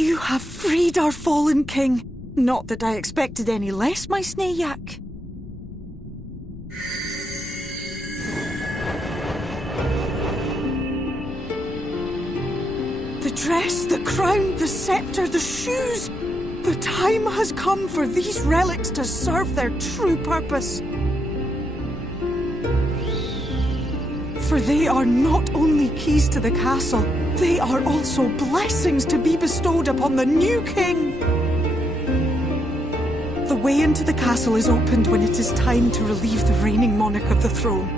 You have freed our fallen king. Not that I expected any less, my Snayak. The dress, the crown, the scepter, the shoes. The time has come for these relics to serve their true purpose. For they are not only keys to the castle, they are also blessings to be bestowed upon the new king. The way into the castle is opened when it is time to relieve the reigning monarch of the throne.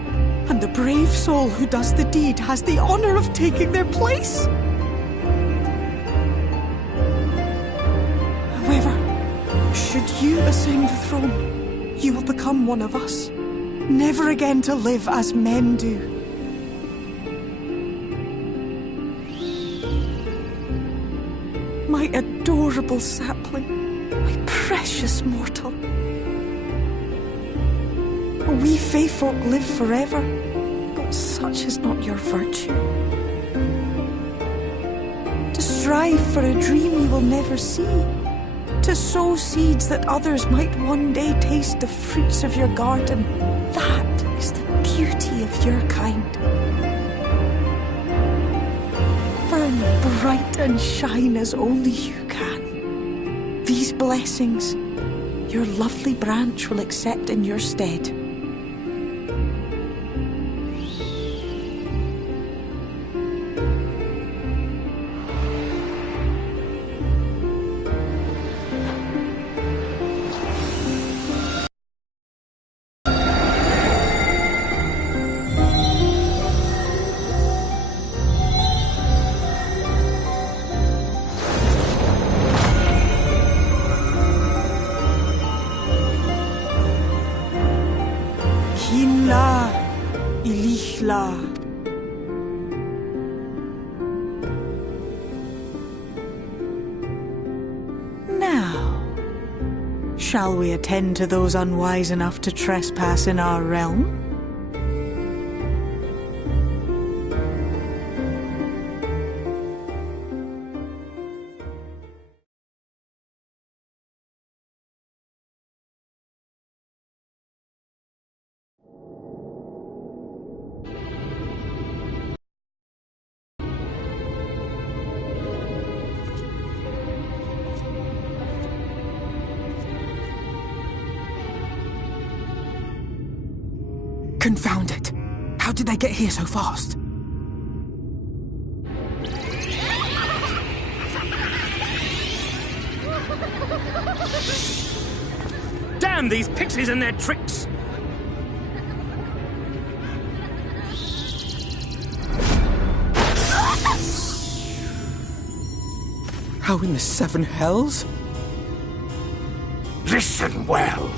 And the brave soul who does the deed has the honor of taking their place. However, should you ascend the throne, you will become one of us, never again to live as men do. My adorable sapling, my precious mortal. We Fae folk live forever, but such is not your virtue. To strive for a dream you will never see, to sow seeds that others might one day taste the fruits of your garden, that is the beauty of your kind. Burn bright and shine as only you can. These blessings, your lovely branch will accept in your stead. Now, shall we attend to those unwise enough to trespass in our realm? Confound it! How did they get here so fast? Damn these pixies and their tricks! How in the seven hells? Listen well.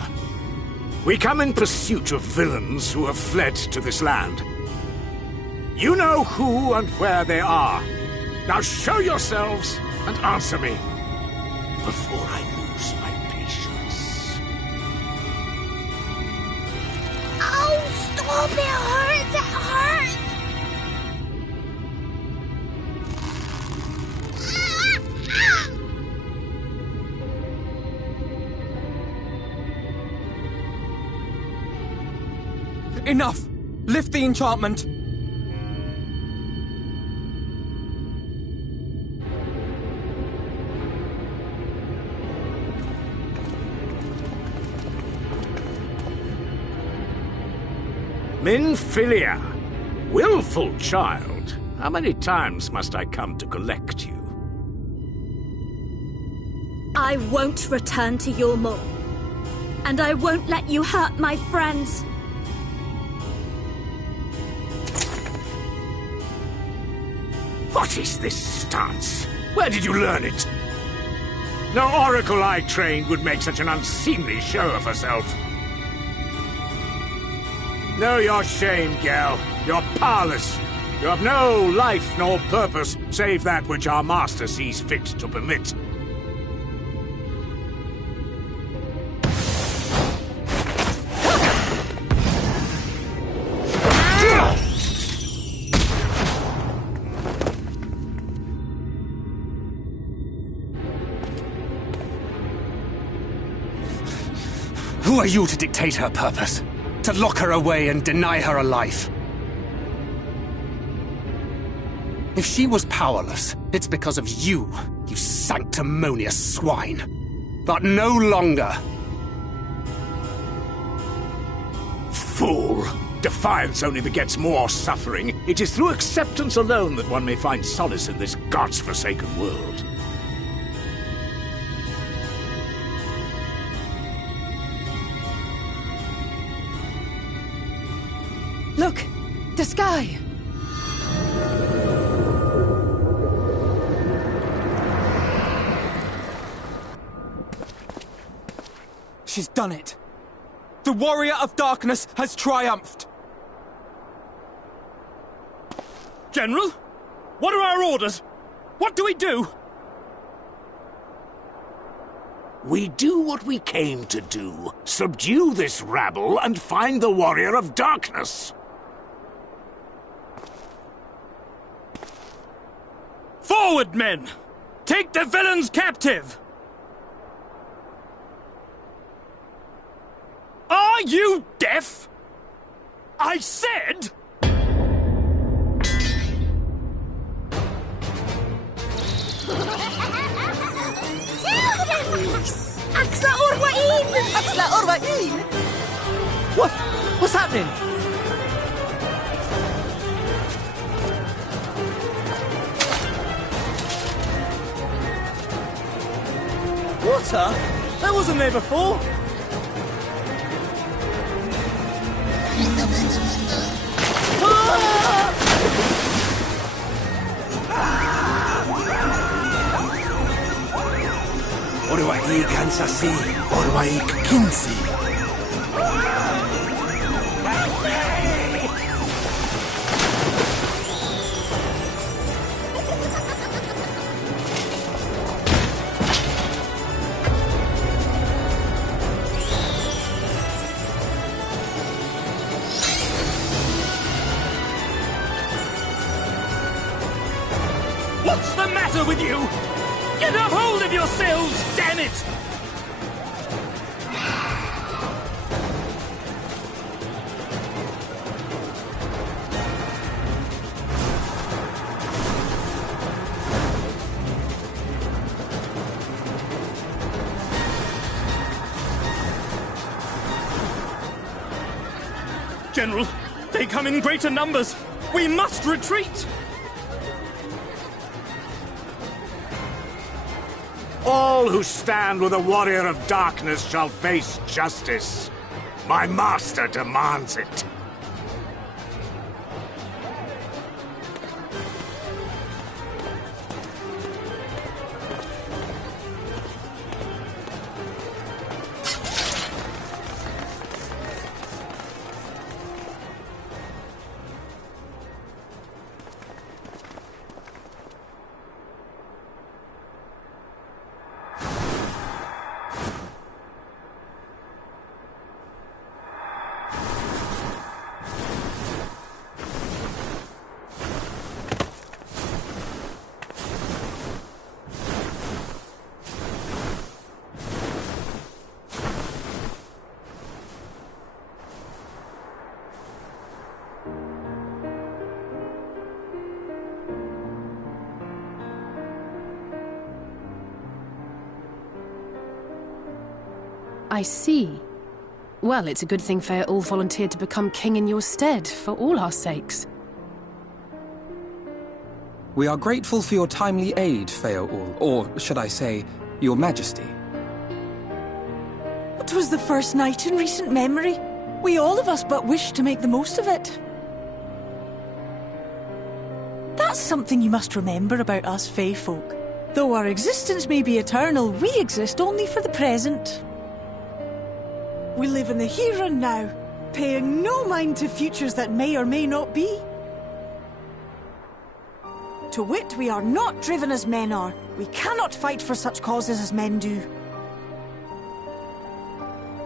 We come in pursuit of villains who have fled to this land. You know who and where they are. Now show yourselves and answer me before I lose my patience. Oh, stop! It hurts! It hurts! Enough! Lift the enchantment! Minfilia, willful child, how many times must I come to collect you? I won't return to your maw. And I won't let you hurt my friends. What is this stance? Where did you learn it? No oracle I trained would make such an unseemly show of herself. Know your shame, gal. You're powerless. You have no life nor purpose, save that which our master sees fit to permit. Who are you to dictate her purpose? To lock her away and deny her a life? If she was powerless, it's because of you, you sanctimonious swine. But no longer. Fool! Defiance only begets more suffering. It is through acceptance alone that one may find solace in this god's-forsaken world. Look! The sky! She's done it. The Warrior of Darkness has triumphed. General? What are our orders? What do we do? We do what we came to do. Subdue this rabble and find the Warrior of Darkness. Forward, men! Take the villains captive! Are you deaf? I said... What's happening? Water? That wasn't there before. Orwaig Hansasi, Orwaig Kinsi. What's the matter with you? Get a hold of yourselves, damn it! General, they come in greater numbers. We must retreat. All who stand with a Warrior of Darkness shall face justice. My master demands it. I see. Well, it's a good thing Fëa all volunteered to become king in your stead, for all our sakes. We are grateful for your timely aid, Fëa all, or should I say, your majesty. It was the first night in recent memory. We all of us but wished to make the most of it. That's something you must remember about us Fae folk. Though our existence may be eternal, we exist only for the present. We live in the here and now, paying no mind to futures that may or may not be. To wit, we are not driven as men are. We cannot fight for such causes as men do.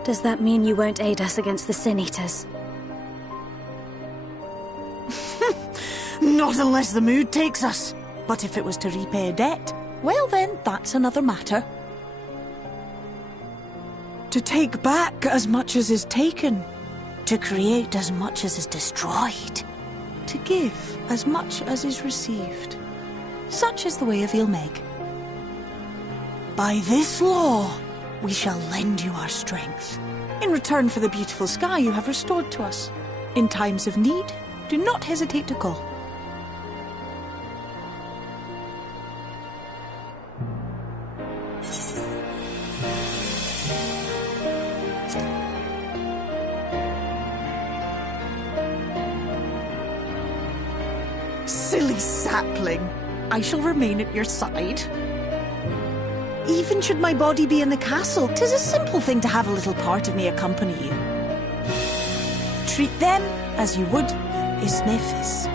Does that mean you won't aid us against the Sin Eaters? Not unless the mood takes us. But if it was to repay a debt, well then, that's another matter. To take back as much as is taken. To create as much as is destroyed. To give as much as is received. Such is the way of Ilmeg. By this law, We shall lend you our strength. in return for the beautiful sky you have restored to us. In times of need, do not hesitate to call. Silly sapling. I shall remain at your side. Even should my body be in the castle, 'tis a simple thing to have a little part of me accompany you. Treat them as you would Isnefis.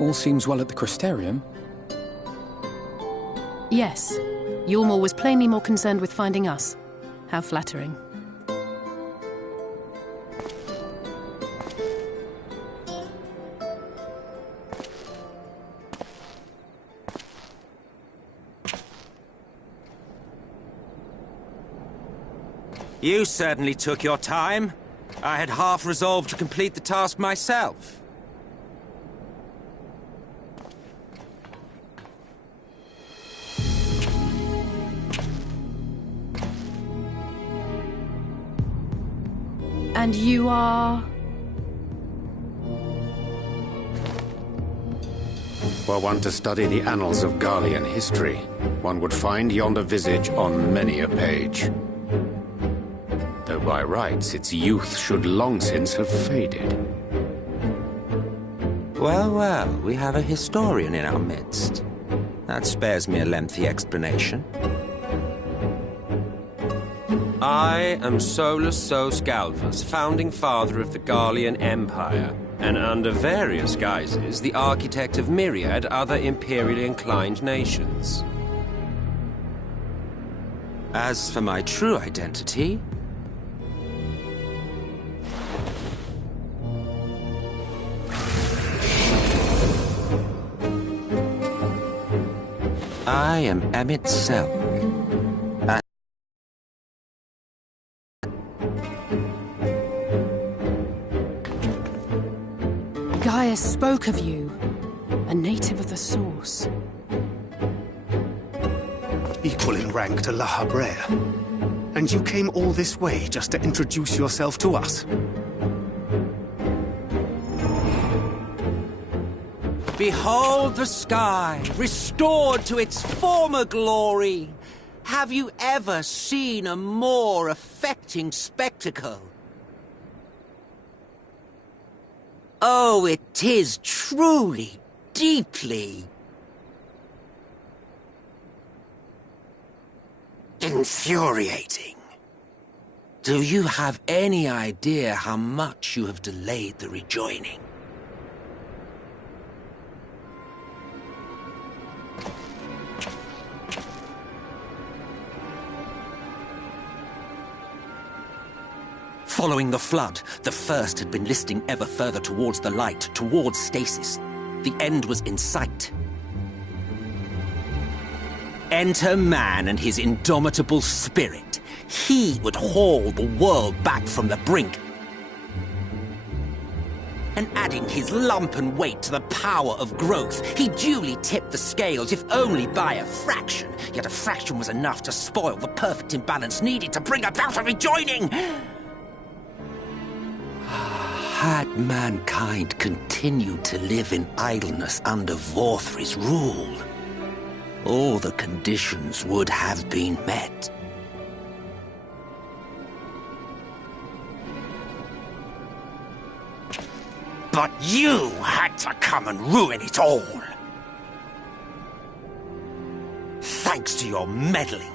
All seems well at the Crystarium. Yes. Ylmor was plainly more concerned with finding us. How flattering. You certainly took your time. I had half resolved to complete the task myself. And you are... Were one to study the annals of Garlean history, one would find yonder visage on many a page. Though by rights its youth should long since have faded. Well, well, we have a historian in our midst. That spares me a lengthy explanation. I am Solus Sos Galvus, founding father of the Garlean Empire, and under various guises, the architect of myriad other imperially inclined nations. As for my true identity, I am Emmett Selk. Gaius spoke of you, a native of the Source. Equal in rank to La Habrea. And you came all this way just to introduce yourself to us? Behold the sky, restored to its former glory. Have you ever seen a more affecting spectacle? Oh, it is truly, deeply infuriating. Do you have any idea how much you have delayed the rejoining? Following the flood, the First had been listing ever further towards the light, towards stasis. The end was in sight. Enter man and his indomitable spirit. He would haul the world back from the brink. And adding his lump and weight to the power of growth, he duly tipped the scales, if only by a fraction. Yet a fraction was enough to spoil the perfect imbalance needed to bring about a rejoining. Had mankind continued to live in idleness under Vorthri's rule, all the conditions would have been met. But you had to come and ruin it all. Thanks to your meddling,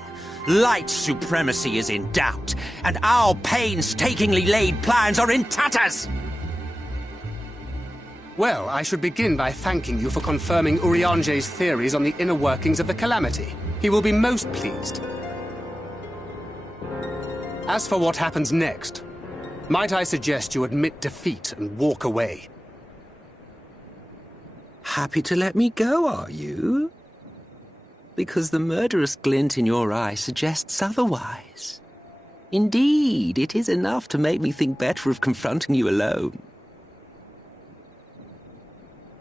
light supremacy is in doubt, and our painstakingly laid plans are in tatters! Well, I should begin by thanking you for confirming Urianger's theories on the inner workings of the Calamity. He will be most pleased. As for what happens next, might I suggest you admit defeat and walk away? Happy to let me go, are you? Because the murderous glint in your eye suggests otherwise. Indeed, it is enough to make me think better of confronting you alone.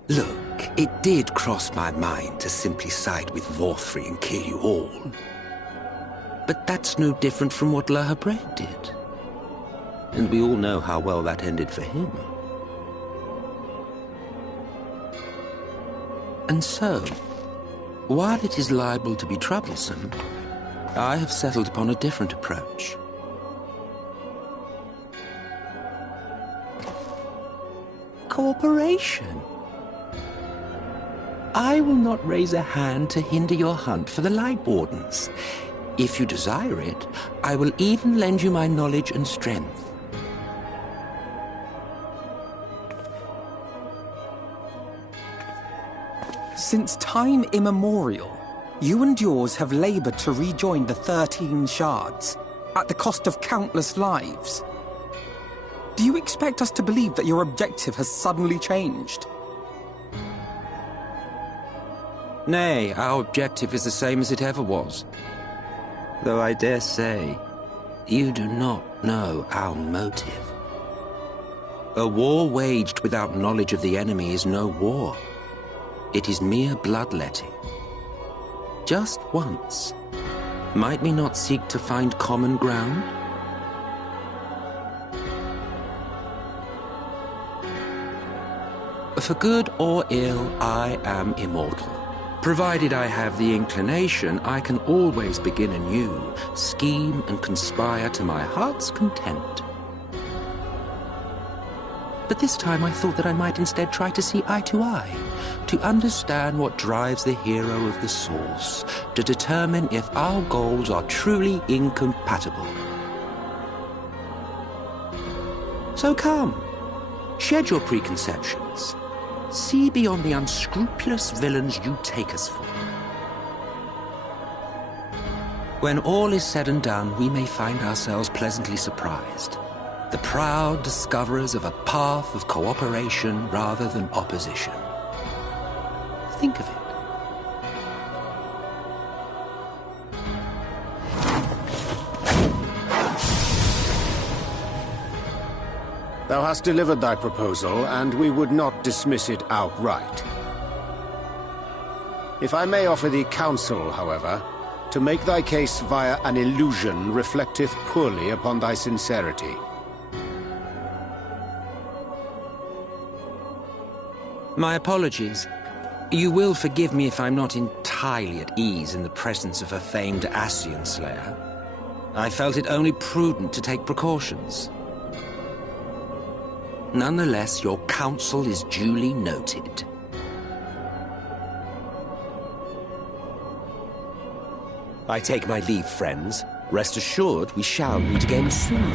Look, it did cross my mind to simply side with Vorthri and kill you all. But that's no different from what La Habrea did. And we all know how well that ended for him. And so, while it is liable to be troublesome, I have settled upon a different approach. Cooperation. I will not raise a hand to hinder your hunt for the Light Wardens. If you desire it, I will even lend you my knowledge and strength. Since time immemorial, you and yours have labored to rejoin the 13 shards, at the cost of countless lives. Do you expect us to believe that your objective has suddenly changed? Nay, our objective is the same as it ever was. Though I dare say, you do not know our motive. A war waged without knowledge of the enemy is no war. It is mere bloodletting. Just once, might we not seek to find common ground? For good or ill, I am immortal. Provided I have the inclination, I can always begin anew, scheme and conspire to my heart's content. But this time I thought that I might instead try to see eye to eye, to understand what drives the hero of the source, to determine if our goals are truly incompatible. So come, shed your preconceptions. See beyond the unscrupulous villains you take us for. When all is said and done, we may find ourselves pleasantly surprised. The proud discoverers of a path of cooperation rather than opposition. Think of it. Thou hast delivered thy proposal, and we would not dismiss it outright. If I may offer thee counsel, however, to make thy case via an illusion reflecteth poorly upon thy sincerity. My apologies. You will forgive me if I'm not entirely at ease in the presence of a famed Ascian Slayer. I felt it only prudent to take precautions. Nonetheless, your counsel is duly noted. I take my leave, friends. Rest assured, we shall meet again soon.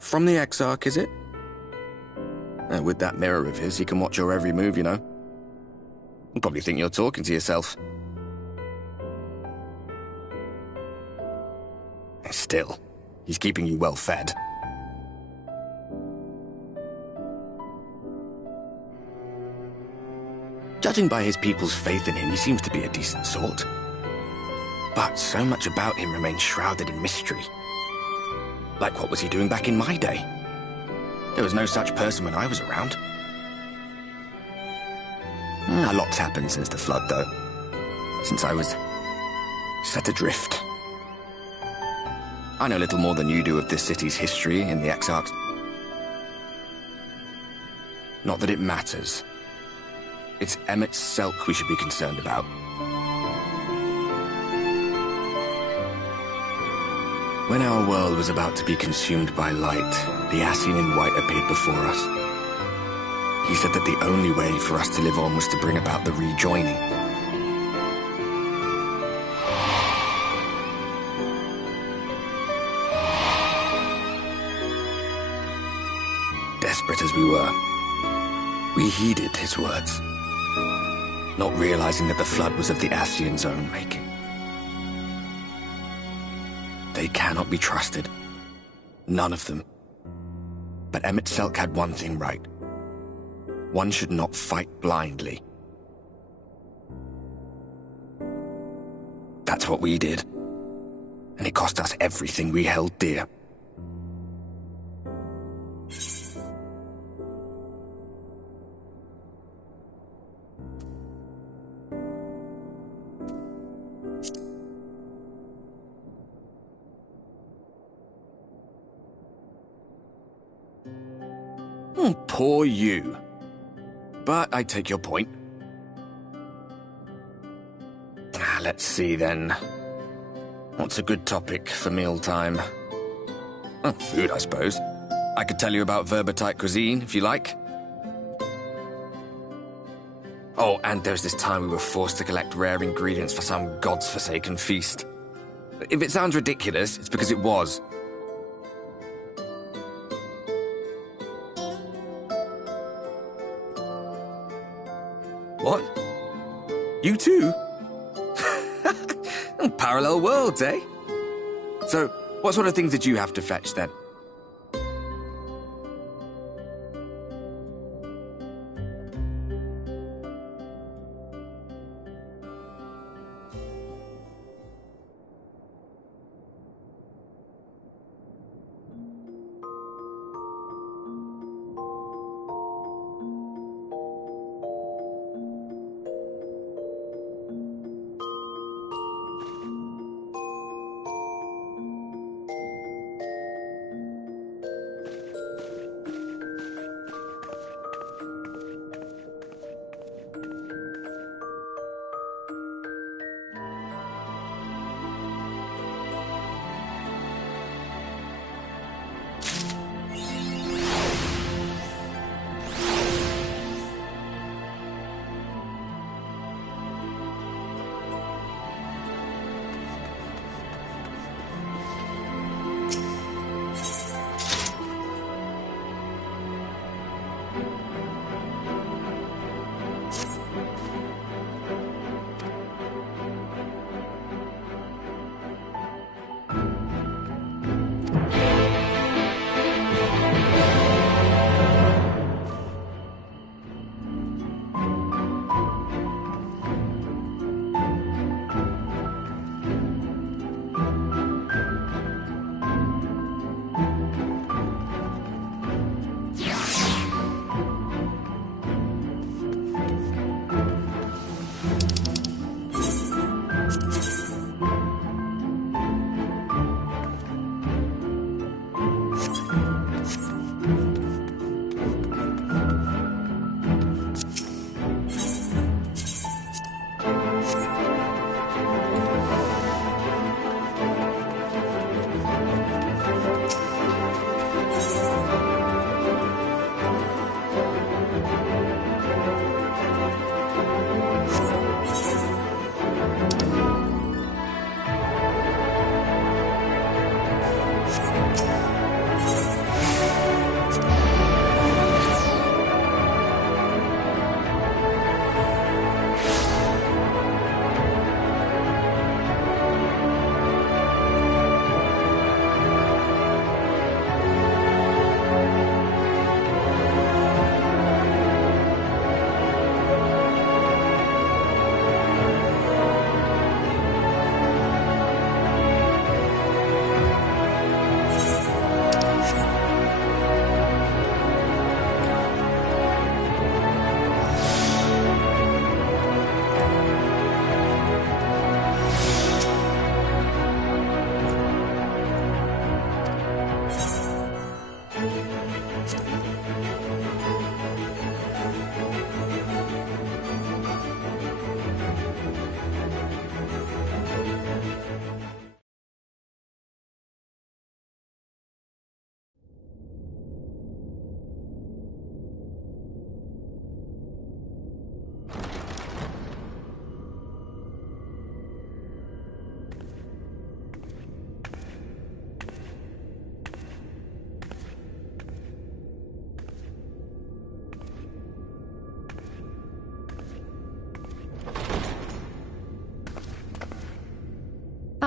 From the Exarch, is it? With that mirror of his, he can watch your every move, you know. He'll probably think you're talking to yourself. Still, he's keeping you well fed. Judging by his people's faith in him, he seems to be a decent sort. But so much about him remains shrouded in mystery. Like, what was he doing back in my day? There was no such person when I was around. A lot's happened since the Flood, though. Since I was set adrift. I know little more than you do of this city's history in the Exarchs. Not that it matters. It's Emmett Selk we should be concerned about. When our world was about to be consumed by light, the Ascian in white appeared before us. He said that the only way for us to live on was to bring about the rejoining. Desperate as we were, we heeded his words, not realizing that the flood was of the Ascian's own making. They cannot be trusted. None of them. But Emmett Selk had one thing right. One should not fight blindly. That's what we did. And it cost us everything we held dear. Poor you. But I take your point. Let's see then. What's a good topic for mealtime? Oh, food, I suppose. I could tell you about Verbatite cuisine, if you like. Oh, and there's this time we were forced to collect rare ingredients for some god's-forsaken feast. If it sounds ridiculous, it's because it was. What? You too? Parallel worlds, eh? So, what sort of things did you have to fetch then?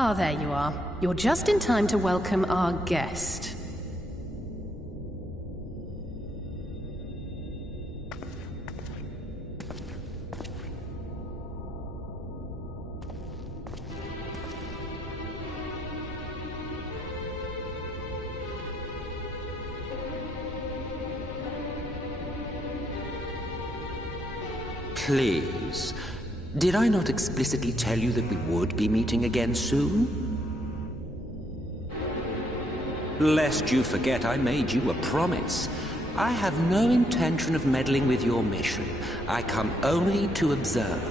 Ah, there you are. You're just in time to welcome our guest. Please. Did I not explicitly tell you that we would be meeting again soon? Lest you forget, I made you a promise. I have no intention of meddling with your mission. I come only to observe.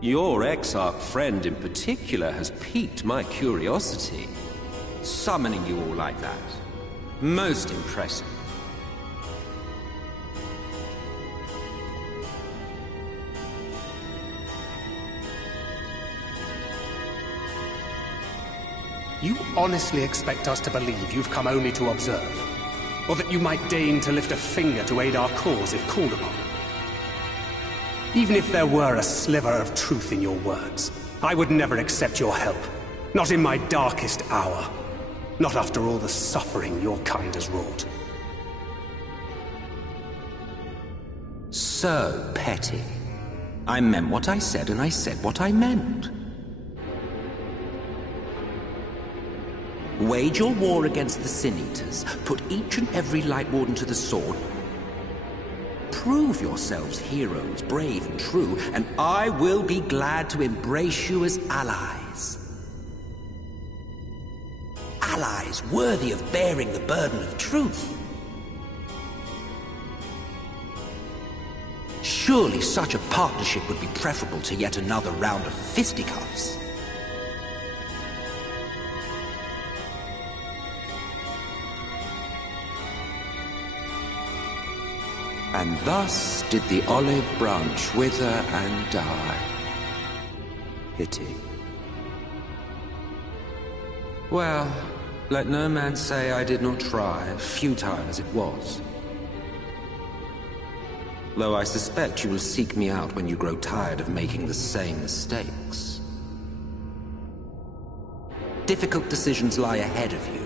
Your Exarch friend in particular has piqued my curiosity. Summoning you all like that. Most impressive. You honestly expect us to believe you've come only to observe? Or that you might deign to lift a finger to aid our cause if called upon? Even if there were a sliver of truth in your words, I would never accept your help. Not in my darkest hour. Not after all the suffering your kind has wrought. So petty. I meant what I said, and I said what I meant. Wage your war against the Sin Eaters, put each and every Light Warden to the sword, prove yourselves heroes, brave and true, and I will be glad to embrace you as allies. Allies worthy of bearing the burden of truth. Surely such a partnership would be preferable to yet another round of fisticuffs. And thus did the olive branch wither and die. Pity. Well, let no man say I did not try, futile as it was. Though I suspect you will seek me out when you grow tired of making the same mistakes. Difficult decisions lie ahead of you.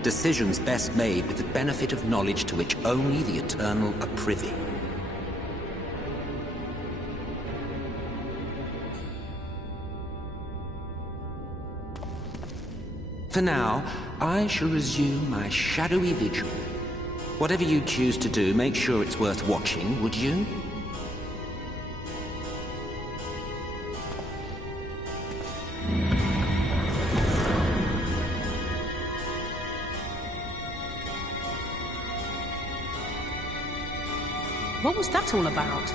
Decisions best made with the benefit of knowledge to which only the Eternal are privy. For now, I shall resume my shadowy vigil. Whatever you choose to do, make sure it's worth watching, would you? What was that all about?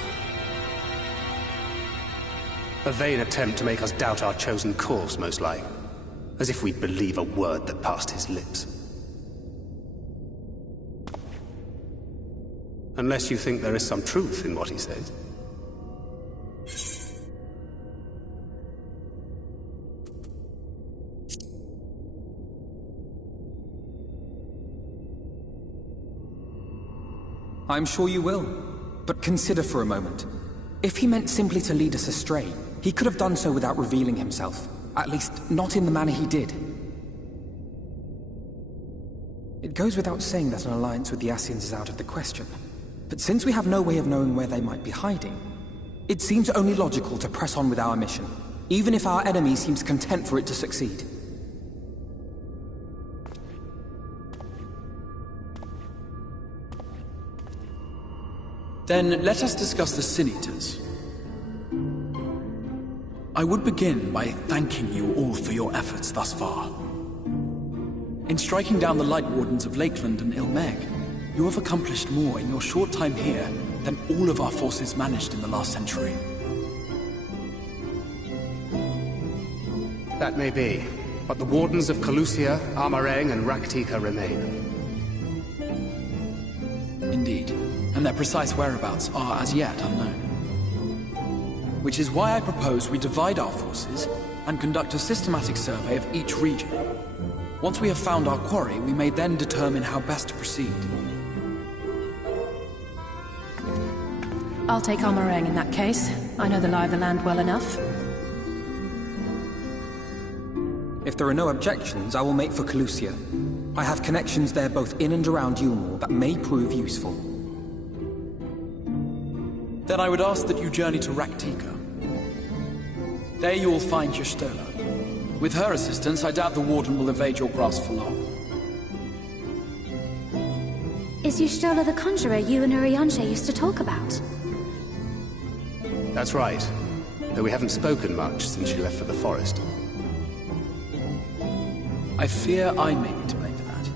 A vain attempt to make us doubt our chosen course, most like. As if we'd believe a word that passed his lips. Unless you think there is some truth in what he says. I'm sure you will. But consider for a moment. If he meant simply to lead us astray, he could have done so without revealing himself. At least, not in the manner he did. It goes without saying that an alliance with the Ascians is out of the question. But since we have no way of knowing where they might be hiding, it seems only logical to press on with our mission, even if our enemy seems content for it to succeed. Then let us discuss the Sin Eaters. I would begin by thanking you all for your efforts thus far. In striking down the Light Wardens of Lakeland and Ilmeg, you have accomplished more in your short time here than all of our forces managed in the last century. That may be, but the Wardens of Calusia, Amareng, and Raktika remain. Indeed, and their precise whereabouts are as yet unknown. Which is why I propose we divide our forces and conduct a systematic survey of each region. Once we have found our quarry, we may then determine how best to proceed. I'll take our meringue in that case. I know the lie of the land well enough. If there are no objections, I will make for Calusia. I have connections there both in and around Yulmore that may prove useful. Then I would ask that you journey to Raktika. There you will find Y'shtola. With her assistance, I doubt the Warden will evade your grasp for long. Is Y'shtola the conjurer you and Urianger used to talk about? That's right. Though we haven't spoken much since she left for the forest. I fear I may be to blame for that.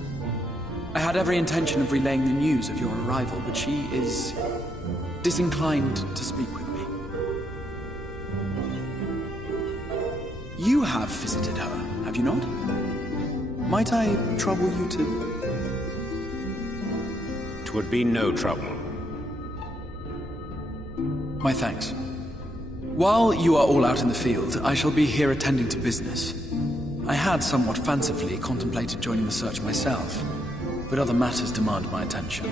I had every intention of relaying the news of your arrival, but she is disinclined to speak with me. You have visited her, have you not? Might I trouble you to... 'Twould be no trouble. My thanks. While you are all out in the field, I shall be here attending to business. I had somewhat fancifully contemplated joining the search myself, but other matters demand my attention.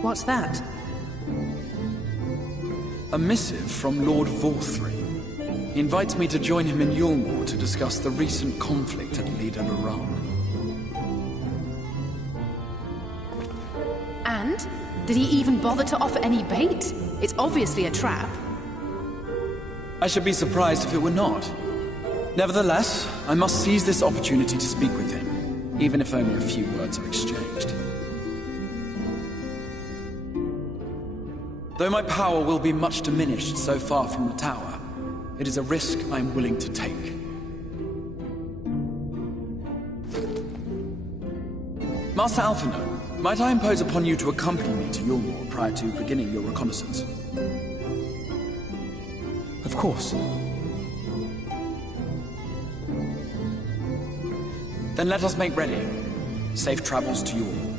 What's that? A missive from Lord Vorthry. He invites me to join him in Yulmore to discuss the recent conflict at Lida Luran. And? Did he even bother to offer any bait? It's obviously a trap. I should be surprised if it were not. Nevertheless, I must seize this opportunity to speak with him, even if only a few words are exchanged. Though my power will be much diminished so far from the tower, it is a risk I am willing to take. Master Alphinaud, might I impose upon you to accompany me to Yulmore prior to beginning your reconnaissance? Of course. Then let us make ready. Safe travels to Yulmore.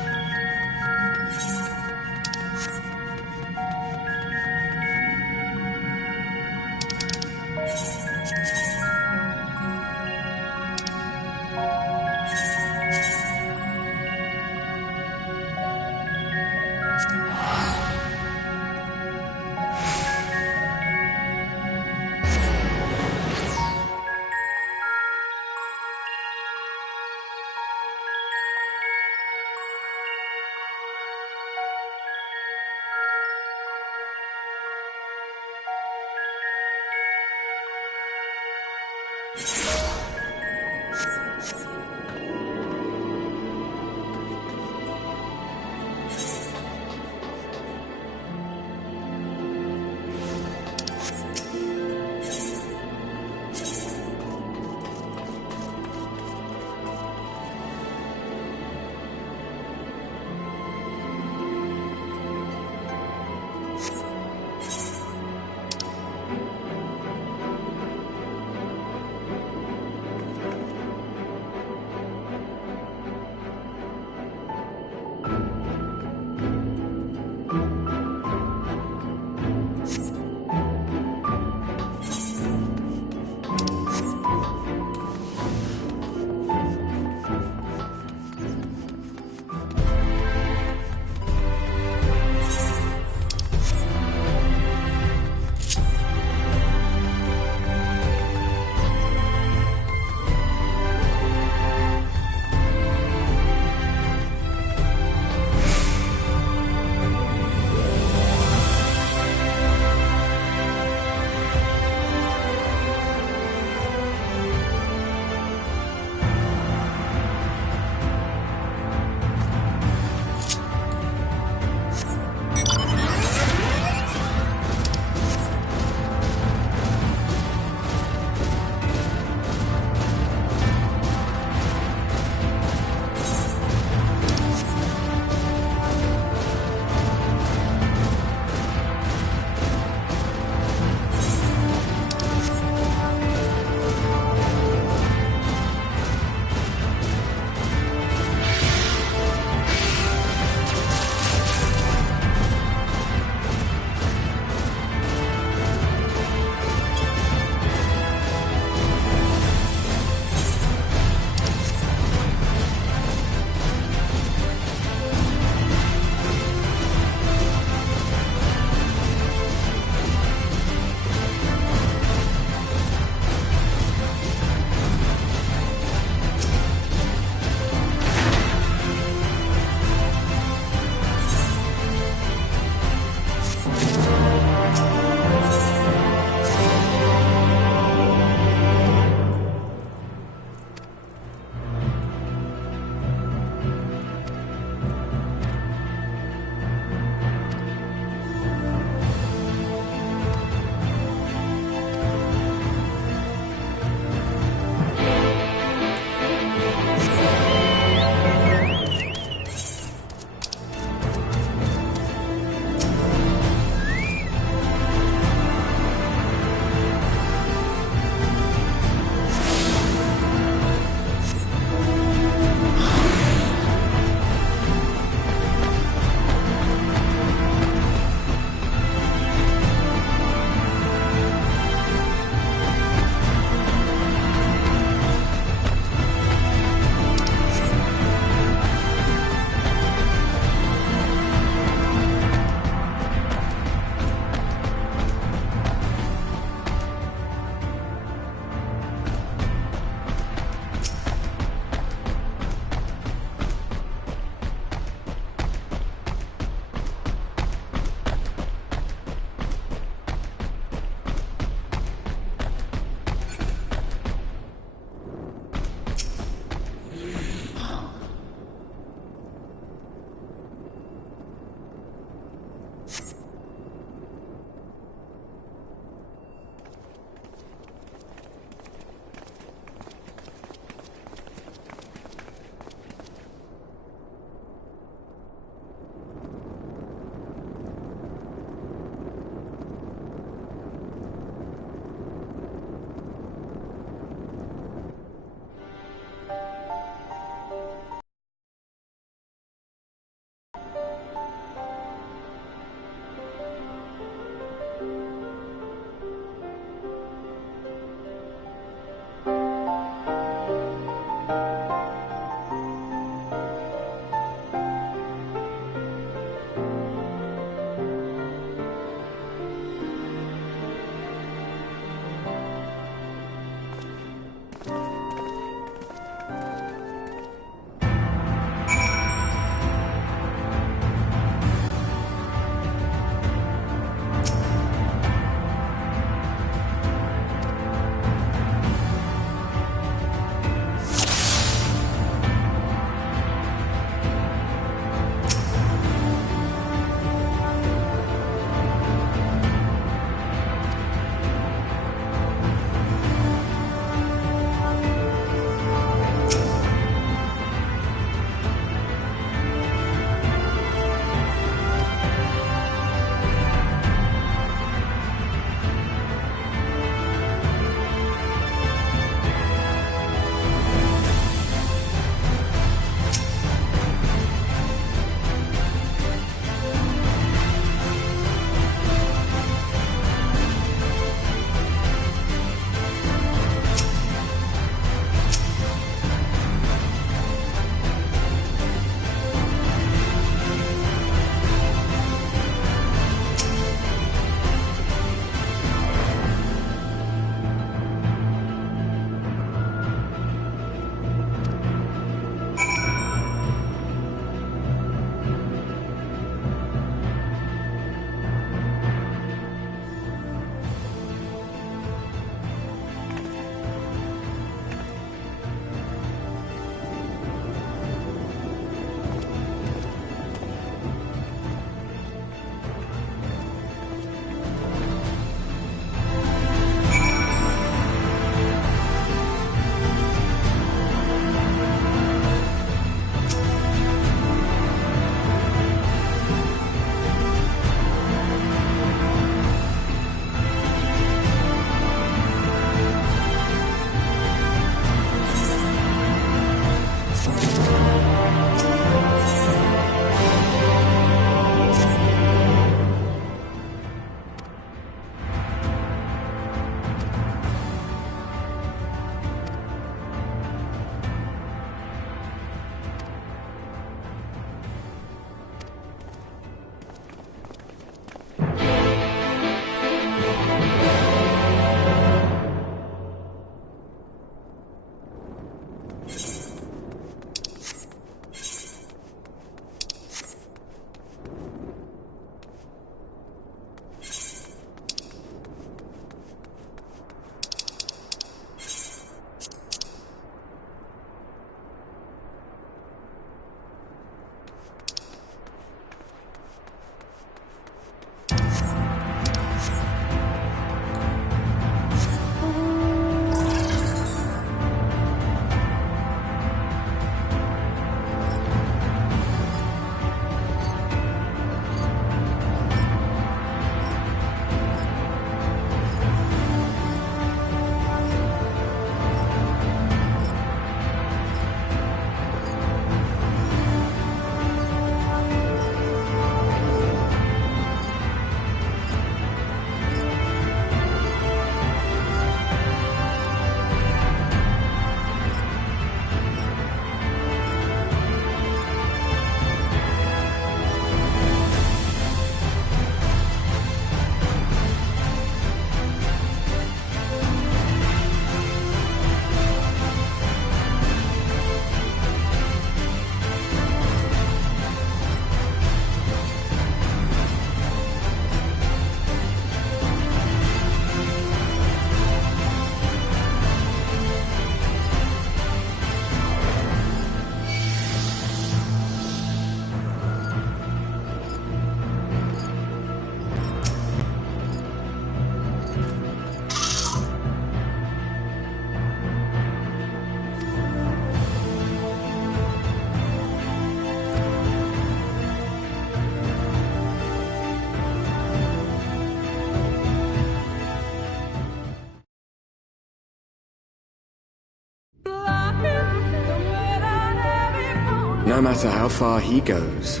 No matter how far he goes,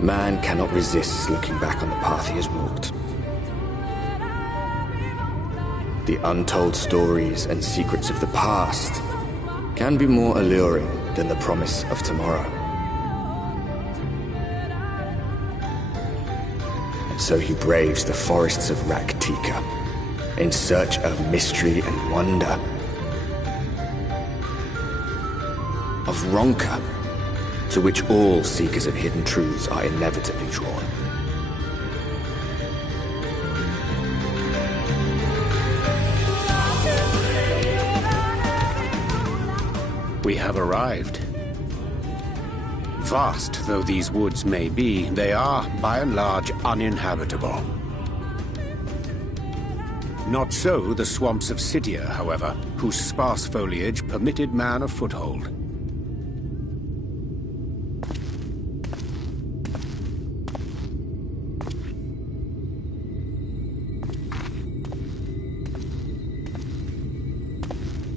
man cannot resist looking back on the path he has walked. The untold stories and secrets of the past can be more alluring than the promise of tomorrow. And so he braves the forests of Raktika in search of mystery and wonder. Of Ronka, to which all seekers of hidden truths are inevitably drawn. We have arrived. Vast though these woods may be, they are, by and large, uninhabitable. Not so the swamps of Sidia, however, whose sparse foliage permitted man a foothold.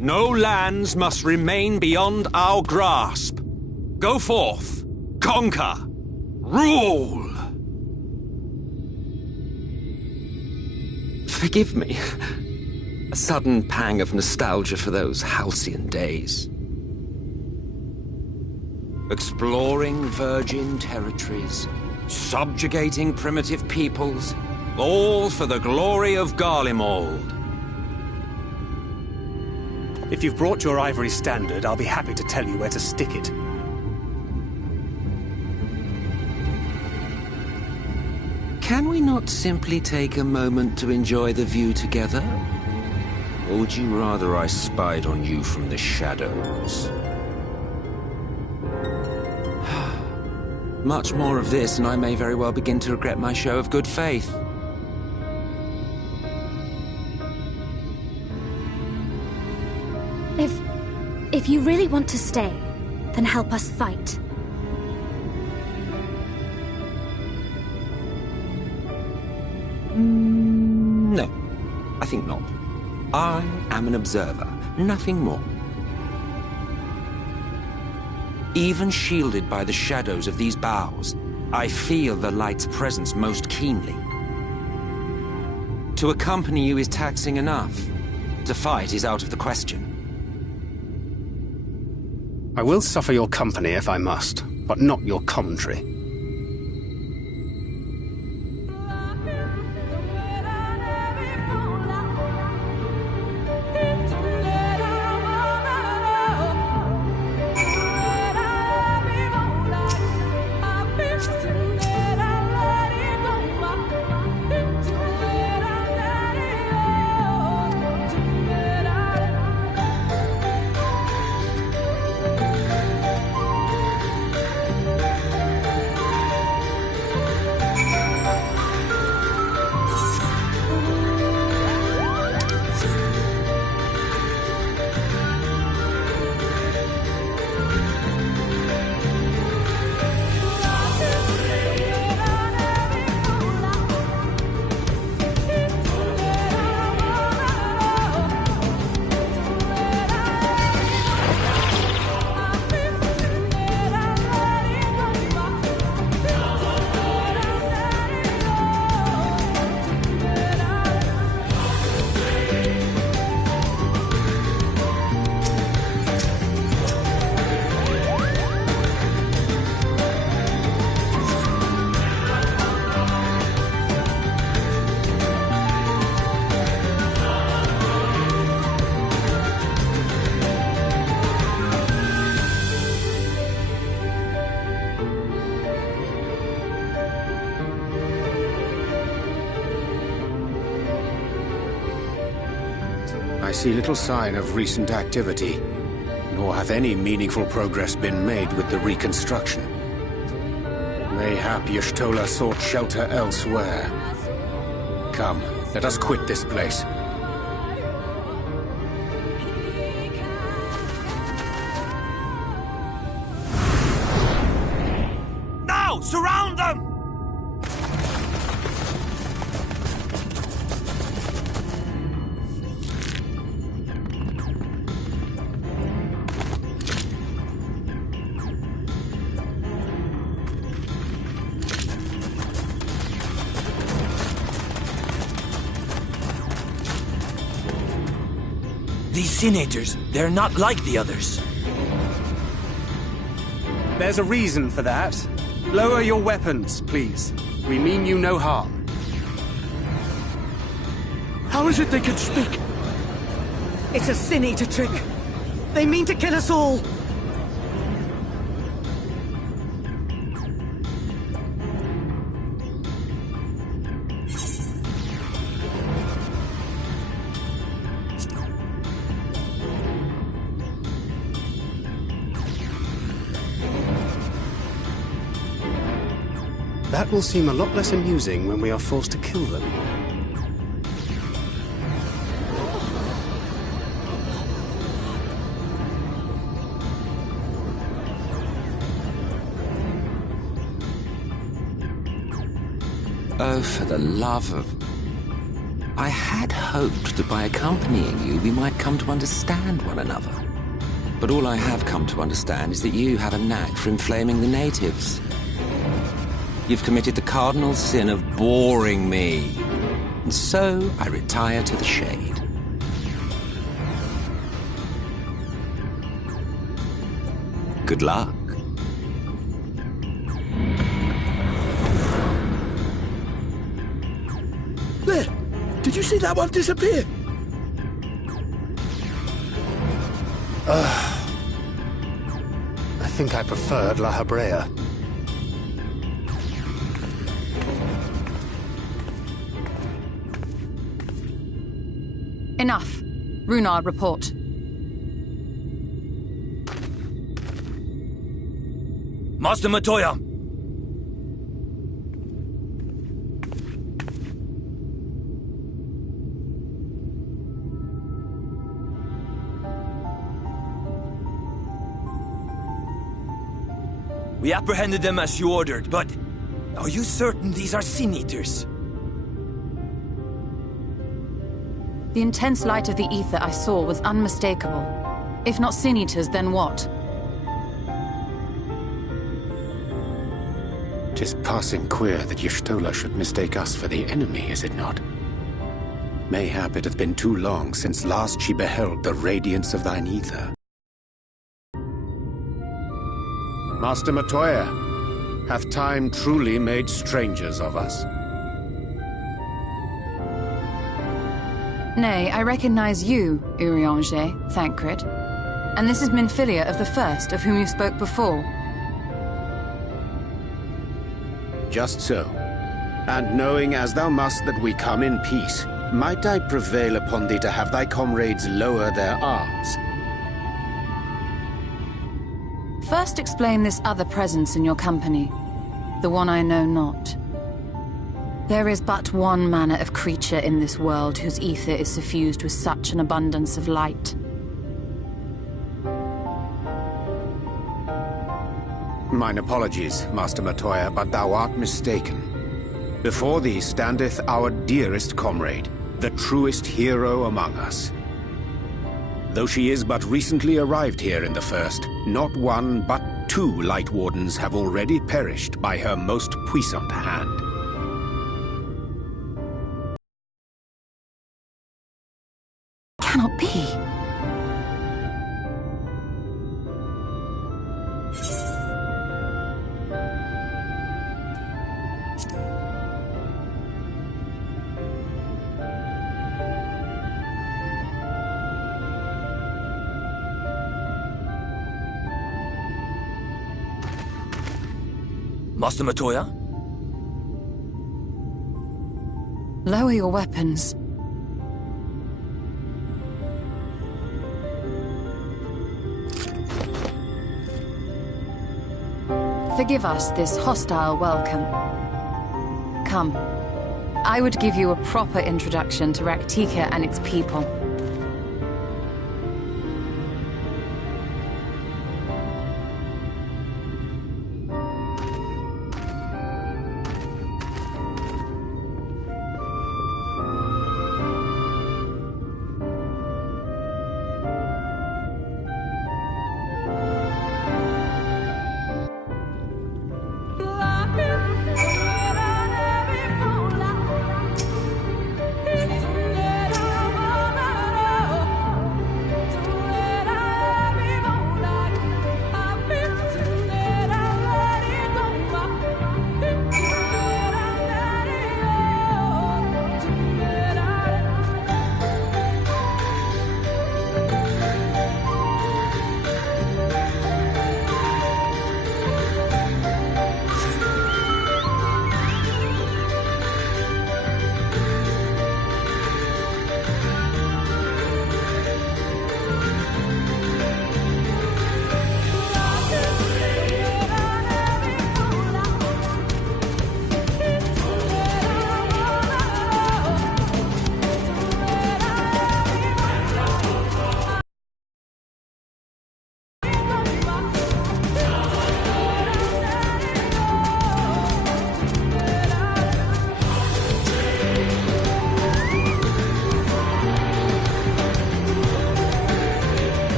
No lands must remain beyond our grasp. Go forth, conquer, rule! Forgive me. A sudden pang of nostalgia for those halcyon days. Exploring virgin territories, subjugating primitive peoples, all for the glory of Garlemald. If you've brought your ivory standard, I'll be happy to tell you where to stick it. Can we not simply take a moment to enjoy the view together? Or would you rather I spied on you from the shadows? Much more of this, and I may very well begin to regret my show of good faith. If you really want to stay, then help us fight. No, I think not. I am an observer, nothing more. Even shielded by the shadows of these boughs, I feel the light's presence most keenly. To accompany you is taxing enough. To fight is out of the question. I will suffer your company if I must, but not your commentary. I see little sign of recent activity, nor hath any meaningful progress been made with the reconstruction. Mayhap Y'shtola sought shelter elsewhere. Come, let us quit this place. Now, surround them! These senators, they're not like the others. There's a reason for that. Lower your weapons, please. We mean you no harm. How is it they can speak? It's a Sin Eater trick. They mean to kill us all. That will seem a lot less amusing when we are forced to kill them. Oh, for the love of... I had hoped that by accompanying you, we might come to understand one another. But all I have come to understand is that you have a knack for inflaming the natives. You've committed the cardinal sin of boring me. And so I retire to the shade. Good luck. There! Did you see that one disappear? I think I preferred La Habrea. Enough. Runar, report. Master Matoya! We apprehended them as you ordered, but are you certain these are Sin Eaters? The intense light of the ether I saw was unmistakable. If not Sin Eaters, then what? 'Tis passing queer that Y'shtola should mistake us for the enemy, is it not? Mayhap it hath been too long since last she beheld the radiance of thine ether. Master Matoya, hath time truly made strangers of us? Nay, I recognize you, Urianger, Thancred. And this is Minfilia of the First, of whom you spoke before. Just so. And knowing as thou must that we come in peace, might I prevail upon thee to have thy comrades lower their arms? First explain this other presence in your company, the one I know not. There is but one manner of creature in this world whose ether is suffused with such an abundance of light. Mine apologies, Master Matoya, but thou art mistaken. Before thee standeth our dearest comrade, the truest hero among us. Though she is but recently arrived here in the First, not one but two Light Wardens have already perished by her most puissant hand. Cannot be. Master Matoya? Lower your weapons. Forgive us this hostile welcome. Come. I would give you a proper introduction to Raktika and its people.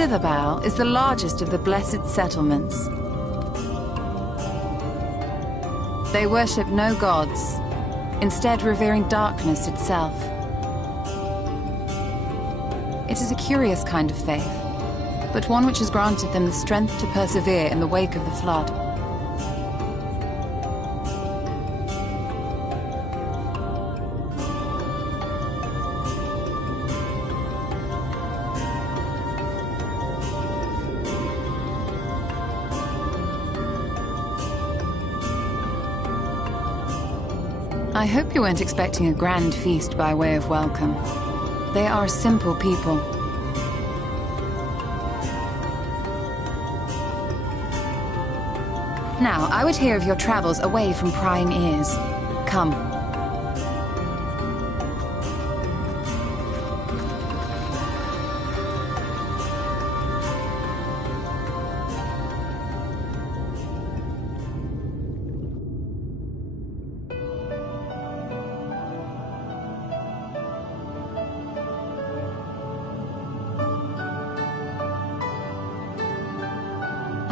Thitherbow is the largest of the blessed settlements. They worship no gods, instead revering darkness itself. It is a curious kind of faith, but one which has granted them the strength to persevere in the wake of the flood. I hope you weren't expecting a grand feast by way of welcome. They are a simple people. Now, I would hear of your travels away from prying ears. Come.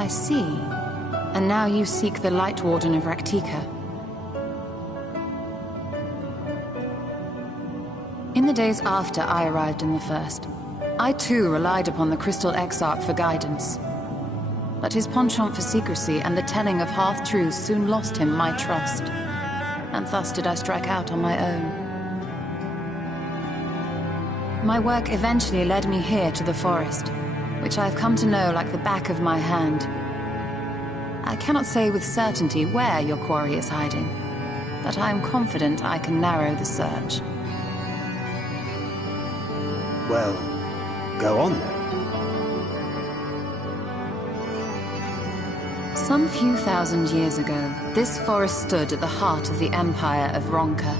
I see. And now you seek the Light Warden of Raktika. In the days after I arrived in the First, I too relied upon the Crystal Exarch for guidance. But his penchant for secrecy and the telling of half-truths soon lost him my trust. And thus did I strike out on my own. My work eventually led me here to the forest, which I have come to know like the back of my hand. I cannot say with certainty where your quarry is hiding, but I am confident I can narrow the search. Well, go on then. Some few thousand years ago, this forest stood at the heart of the Empire of Ronka.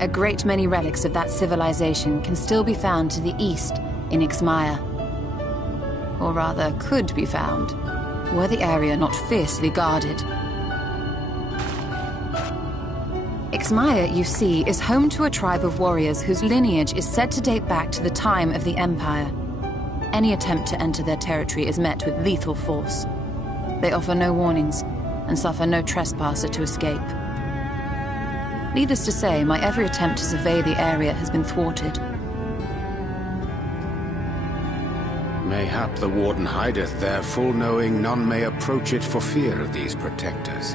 A great many relics of that civilization can still be found to the east in Ixmaya. Or rather, could be found, were the area not fiercely guarded. Ixmaya, you see, is home to a tribe of warriors whose lineage is said to date back to the time of the Empire. Any attempt to enter their territory is met with lethal force. They offer no warnings, and suffer no trespasser to escape. Needless to say, my every attempt to survey the area has been thwarted. Mayhap the Warden hideth there, full knowing none may approach it for fear of these protectors.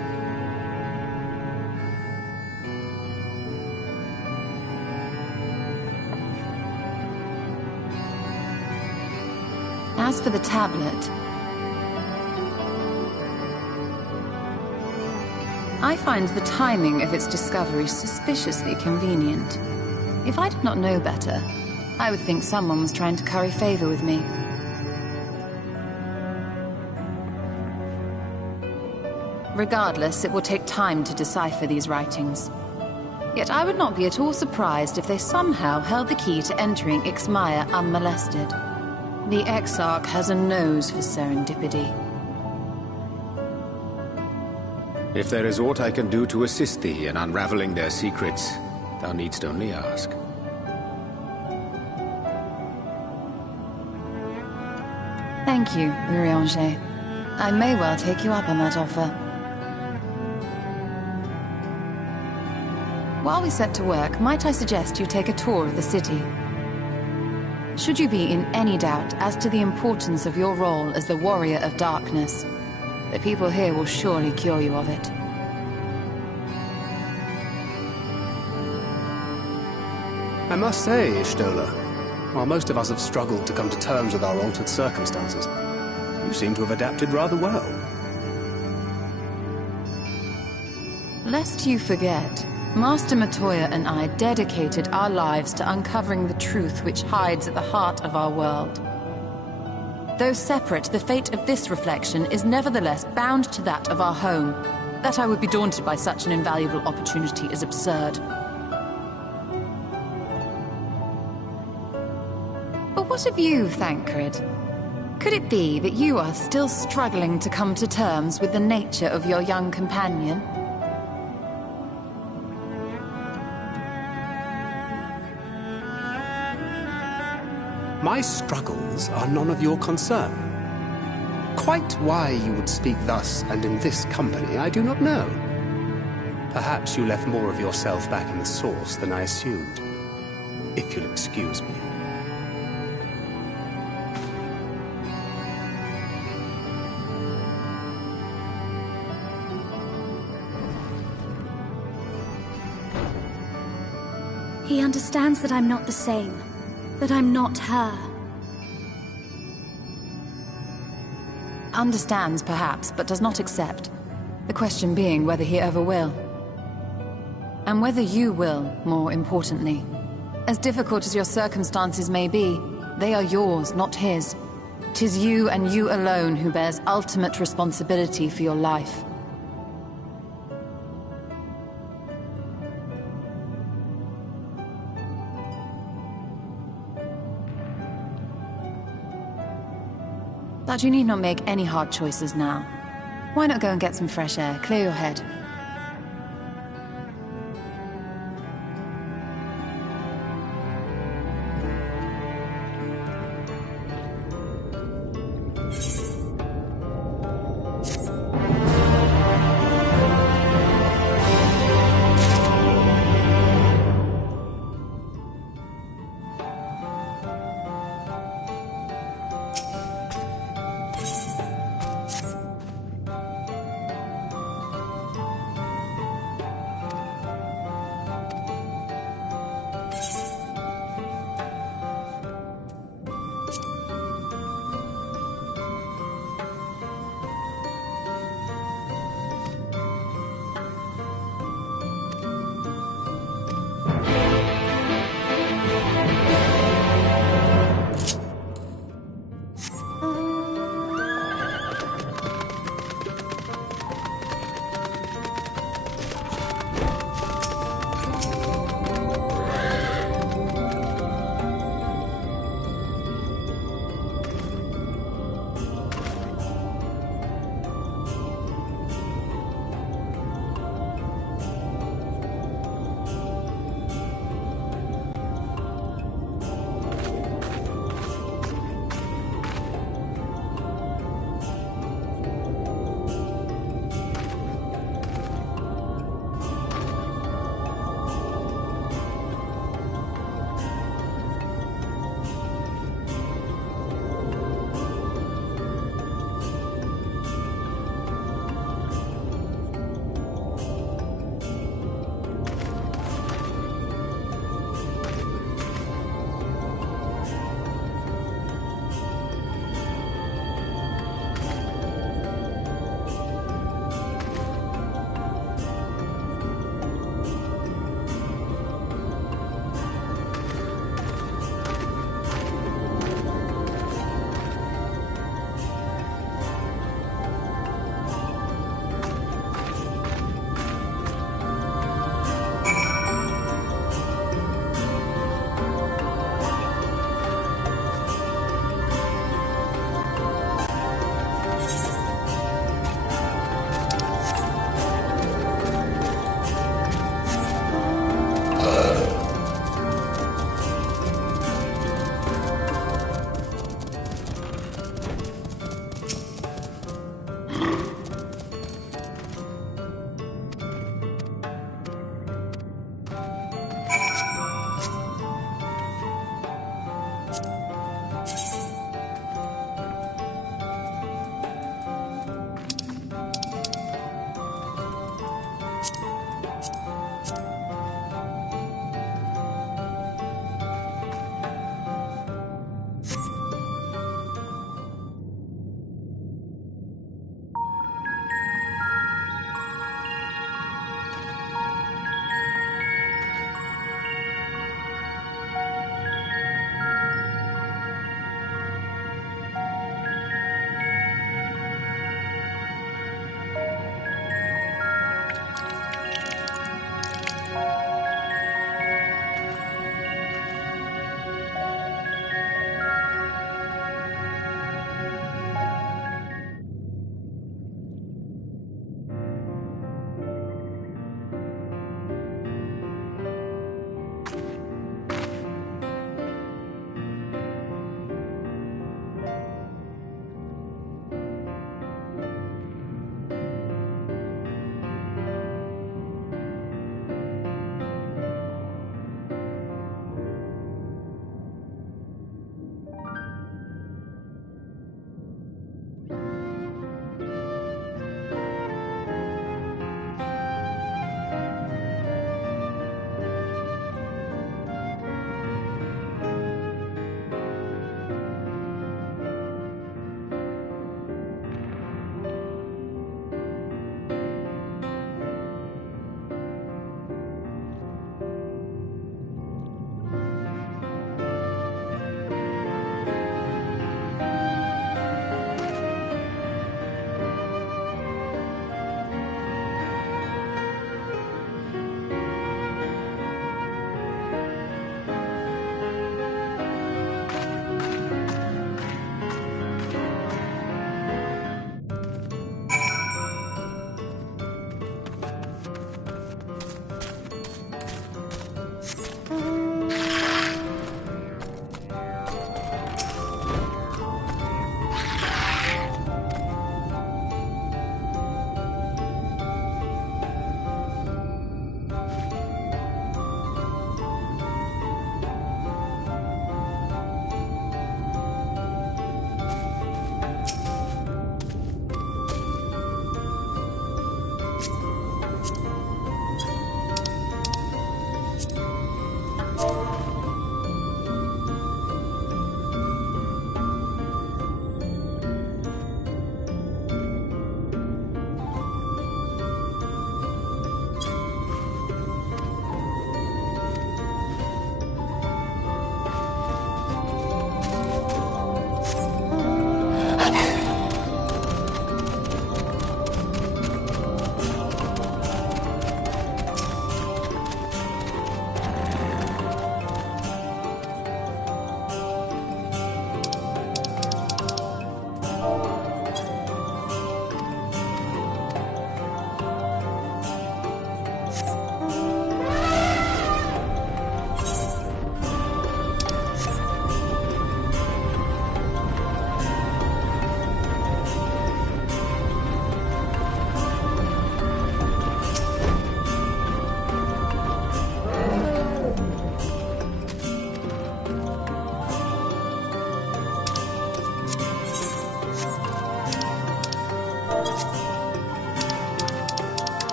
As for the tablet, I find the timing of its discovery suspiciously convenient. If I did not know better, I would think someone was trying to curry favor with me. Regardless, it will take time to decipher these writings. Yet I would not be at all surprised if they somehow held the key to entering Ixmaya unmolested. The Exarch has a nose for serendipity. If there is aught I can do to assist thee in unraveling their secrets, thou needst only ask. Thank you, Urianger. I may well take you up on that offer. While we set to work, might I suggest you take a tour of the city? Should you be in any doubt as to the importance of your role as the Warrior of Darkness, the people here will surely cure you of it. I must say, Ishtola, while most of us have struggled to come to terms with our altered circumstances, you seem to have adapted rather well. Lest you forget, Master Matoya and I dedicated our lives to uncovering the truth which hides at the heart of our world. Though separate, the fate of this reflection is nevertheless bound to that of our home. That I would be daunted by such an invaluable opportunity is absurd. But what of you, Thancred? Could it be that you are still struggling to come to terms with the nature of your young companion? My struggles are none of your concern. Quite why you would speak thus and in this company, I do not know. Perhaps you left more of yourself back in the source than I assumed. If you'll excuse me. He understands that I'm not the same. That I'm not her. Understands, perhaps, but does not accept. The question being whether he ever will. And whether you will, more importantly. As difficult as your circumstances may be, they are yours, not his. 'Tis you and you alone who bears ultimate responsibility for your life. But you need not make any hard choices now. Why not go and get some fresh air, clear your head?